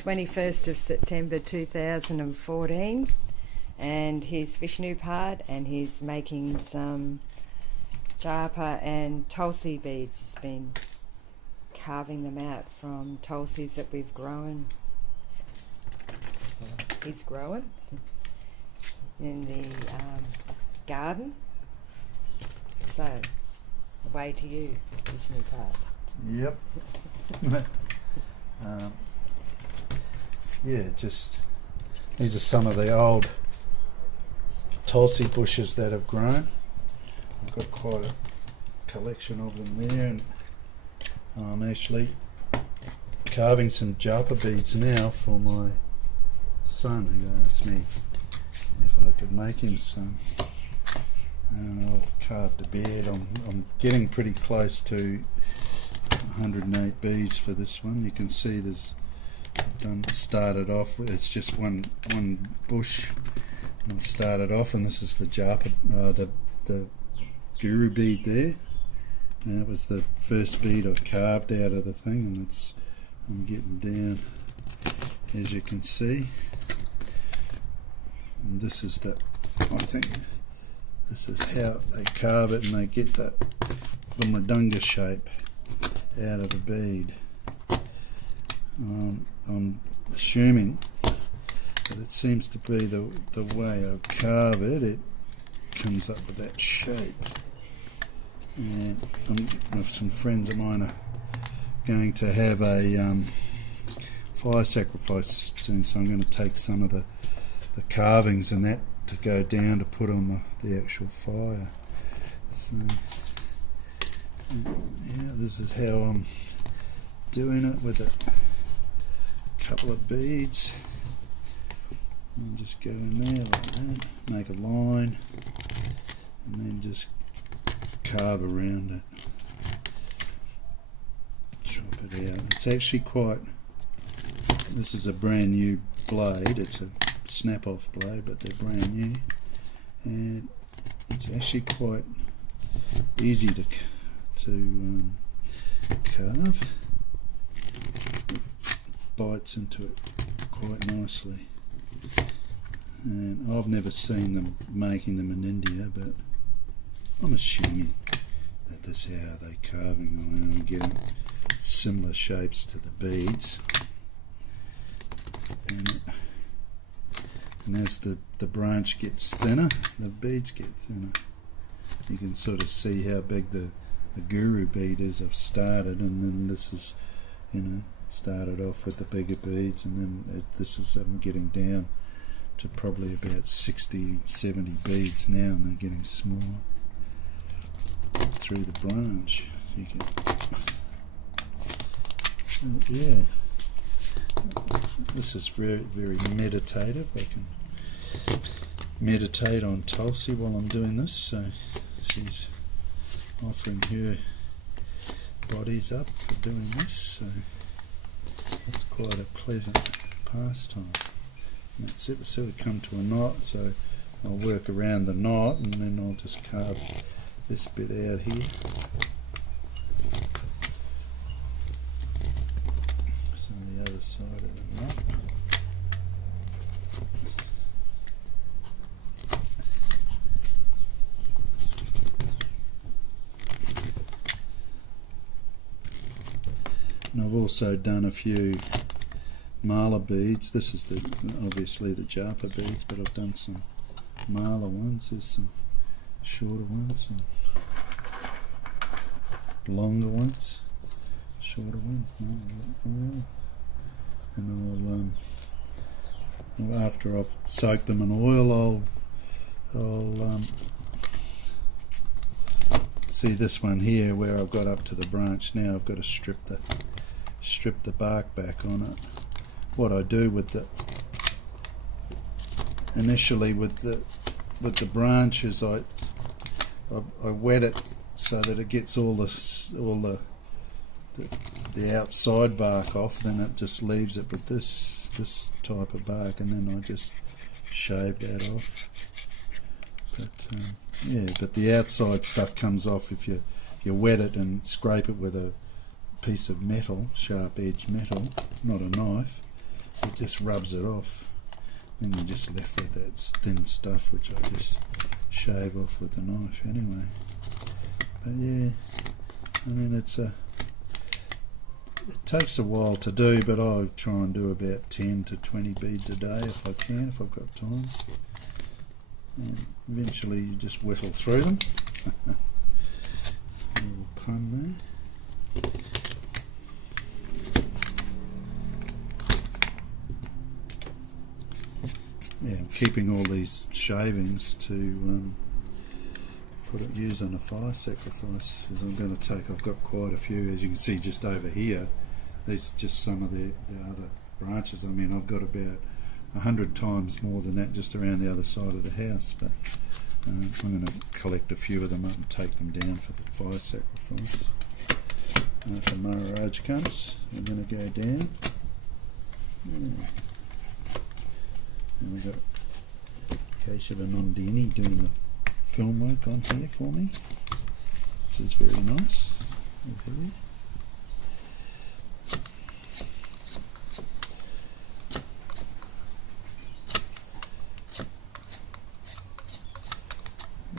21st of September 2014, and he's Vishnupad, and he's making some Japa and Tulsi beads. He's been carving them out from Tulsis that we've grown. He's growing in the garden. So, away to you, Vishnupad. Yep. Yeah, just these are some of the old Tulsi bushes that have grown. I've got quite a collection of them there, and I'm actually carving some Japa beads now for my son, who asked me if I could make him some. And I've carved a bead. I'm getting pretty close to 108 beads for this one. You can see I've started off with, it's just one bush, and I've started off, and this is the Japa, the guru bead there. And that was the first bead I've carved out of the thing, and I'm getting down, as you can see. And this is I think this is how they carve it, and they get the mridanga shape out of the bead. I'm assuming that it seems to be the way I carve it, it comes up with that shape. And some friends of mine are going to have a fire sacrifice soon, so I'm going to take some of the carvings and that to go down to put on the actual fire. So yeah, this is how I'm doing it, with a couple of beads. And just go in there like that, make a line, and then just carve around it, chop it out. It's actually this is a brand new blade, it's a snap-off blade, but they're brand new, and it's actually quite easy to carve. It bites into it quite nicely, and I've never seen them making them in India, but I'm assuming that this is how they're carving them. I'm getting similar shapes to the beads, and as the branch gets thinner, the beads get thinner. You can sort of see how big the guru bead is. I've started, and then this is, started off with the bigger beads, and then I'm getting down to probably about 60-70 beads now, and they're getting smaller through the branch. You can, yeah, this is very, very meditative. I can meditate on Tulsi while I'm doing this. So she's offering her bodies up for doing this, so it's quite a pleasant pastime. And that's it. So we come to a knot, so I'll work around the knot, and then I'll just carve this bit out here. So the other side of the knot. And I've also done a few mala beads. This is obviously the Japa beads, but I've done some mala ones. There's some shorter ones and longer ones, shorter ones. And after I've soaked them in oil, I'll see this one here where I've got up to the branch. Now I've got to strip the bark back on it. What I do initially with the branch is I wet it so that it gets all the outside bark off. Then it just leaves it with this type of bark, and then I just shave that off. But the outside stuff comes off if you wet it and scrape it with a piece of metal, sharp edged metal, not a knife, It just rubs it off. Then you're just left with that thin stuff, which I just shave off with the knife anyway. But yeah, I mean it takes a while to do, but I try and do about 10 to 20 beads a day if I can, if I've got time. And eventually you just whittle through them. A little pun there. Yeah, I'm keeping all these shavings to use on a fire sacrifice, as I'm going to take. I've got quite a few, as you can see just over here. These are just some of the other branches. I mean, I've got about 100 times more than that just around the other side of the house, but I'm going to collect a few of them up and take them down for the fire sacrifice. After Maharaj comes, we're going to go down. Yeah. And we've got Kesava Nandini doing the film work on here for me, which is very nice. Over here.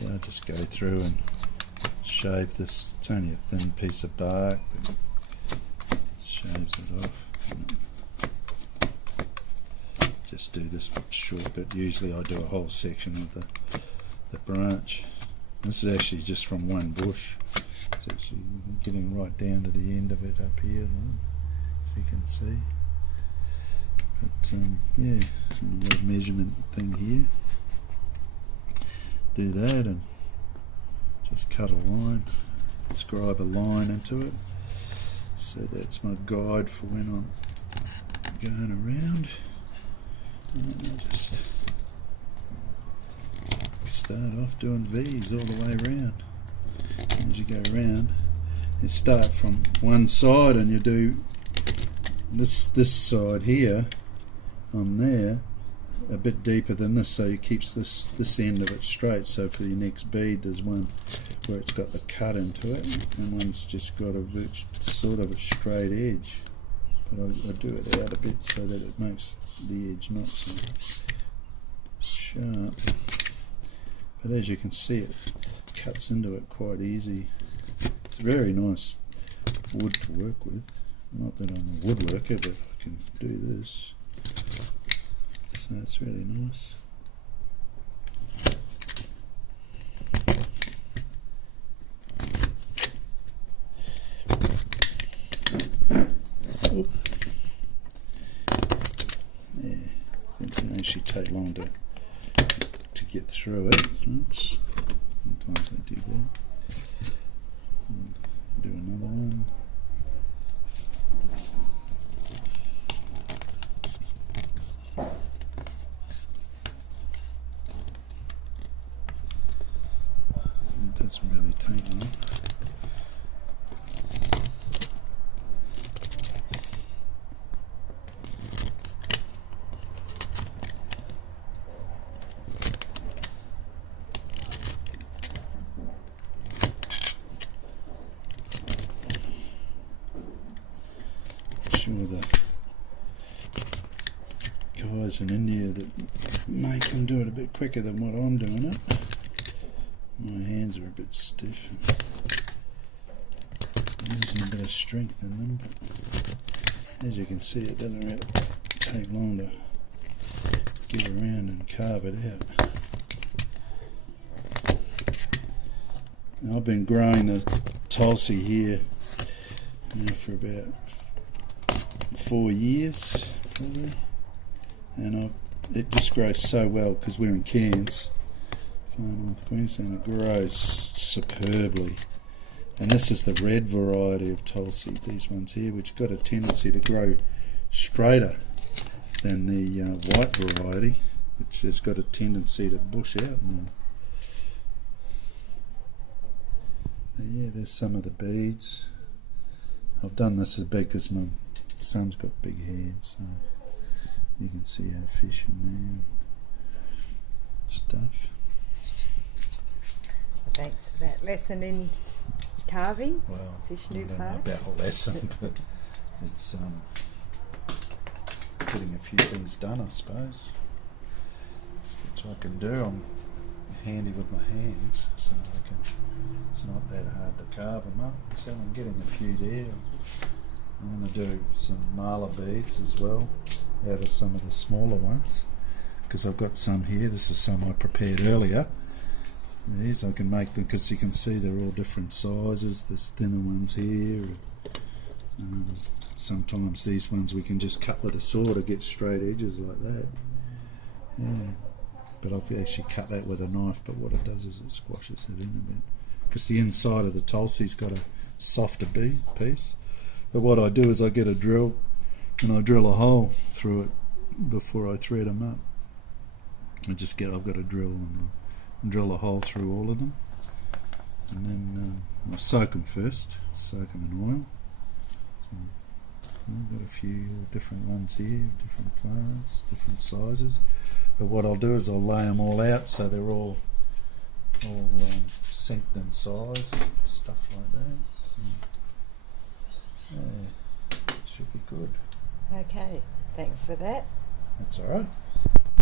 Yeah, I just go through and shave this. It's only a thin piece of bark, but shaves it off. Just do this short bit. Usually I do a whole section of the branch. This is actually just from one bush. It's actually getting right down to the end of it up here, as you can see. But yeah, a little measurement thing here. Do that and just cut a line, scribe a line into it. So that's my guide for when I'm going around. And then I just start off doing V's all the way around. And as you go around, you start from one side and you do this side here on there a bit deeper than this, so it keeps this end of it straight. So for your next bead, there's one where it's got the cut into it, and one's just got a sort of a straight edge. But I do it out a bit so that it makes the edge not so sharp. But as you can see, it cuts into it quite easy. It's a very nice wood to work with. Not that I'm a woodworker, but I can do this. So it's really nice. Oop. Yeah, it doesn't actually take long to get through it. Oops. Sometimes I do that. Do another one. It doesn't really take long. Sure the guys in India that make them do it a bit quicker than what I'm doing it. My hands are a bit stiff. I'm using a bit of strength in them, but as you can see, it doesn't really take long to get around and carve it out. Now, I've been growing the Tulsi here now for about 4 years probably, and it just grows so well because we're in Cairns, far north Queensland. It grows superbly, and this is the red variety of Tulsi, these ones here, which got a tendency to grow straighter than the white variety, which has got a tendency to bush out more. But yeah, there's some of the beads. I've done this as big because my son's got big hands, so you can see our fish in there and stuff. Thanks for that lesson in carving. Well, I don't know Vishnupad. about a lesson, but it's getting a few things done, I suppose. Which I can do. I'm handy with my hands, so it's not that hard to carve them up. So I'm getting a few there. I'm going to do some mala beads as well out of some of the smaller ones, because I've got some here. This is some I prepared earlier. These I can make them, because you can see they're all different sizes. There's thinner ones here. Sometimes these ones we can just cut with a sword or get straight edges like that. Yeah, but I've actually cut that with a knife, but what it does is it squashes it in a bit, because the inside of the tulsi's got a softer piece. But what I do is I get a drill and I drill a hole through it before I thread them up. I've got a drill and I drill a hole through all of them, and then I soak them first, soak them in oil. I've got a few different ones here, different plants, different sizes. But what I'll do is I'll lay them all out so they're all synced in size and stuff like that. So, yeah, should be good. Okay, thanks for that. That's all right.